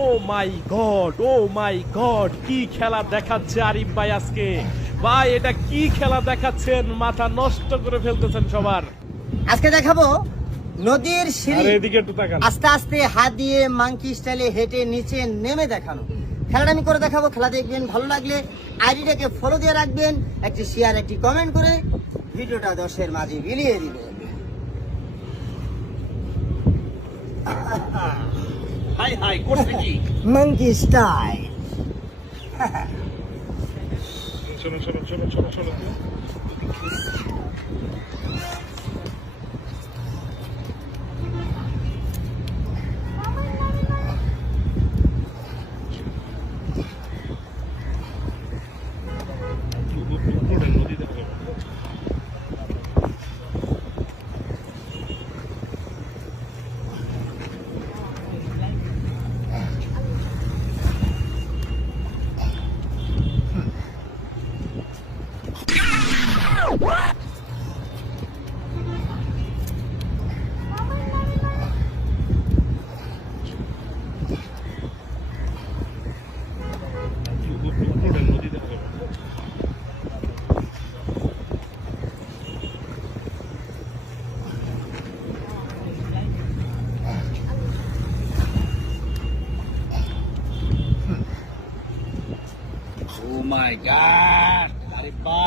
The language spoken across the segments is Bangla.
ও মাই গড, কি খেলা দেখাচ্ছে আরিফ ভাই আজকে। ভাই এটা কি খেলা দেখাচ্ছেন, মাথা নষ্ট করে ফেলতেছেন সবার। আজকে দেখাবো নদীর সিঁড়ি আরে এদিকে একটু তাকান। আস্তে আস্তে হাত দিয়ে মাংকি স্টাইলে হেঁটে নিচে নেমে দেখানো। খেলাটা আমি করে দেখাবো, খেলা দেখবেন, ভালো লাগলে আইডিটাকে ফলো দিয়ে রাখবেন, একটি শেয়ার একটি কমেন্ট করে ভিডিওটা 10-এর মাঝে বিলিয়ে দিবেন। হাই হাই করছে কি? Monkey style. চলো চলো চলো চলো চলো।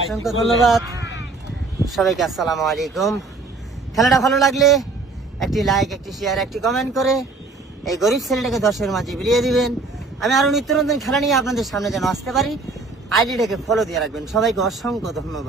অসংখ্য ধন্যবাদ সবাইকে, আসসালামু আলাইকুম। খেলাটা ভালো লাগলে একটি লাইক, একটি শেয়ার, একটি কমেন্ট করে এই গরিব ছেলেটাকে 10-এর মাঝে বিলিয়ে দিবেন। আমি আরো নিত্য নতুন খেলা নিয়ে আপনাদের সামনে যেন আসতে পারি, আইডিটাকে ফলো দিয়ে রাখবেন। সবাইকে অসংখ্য ধন্যবাদ।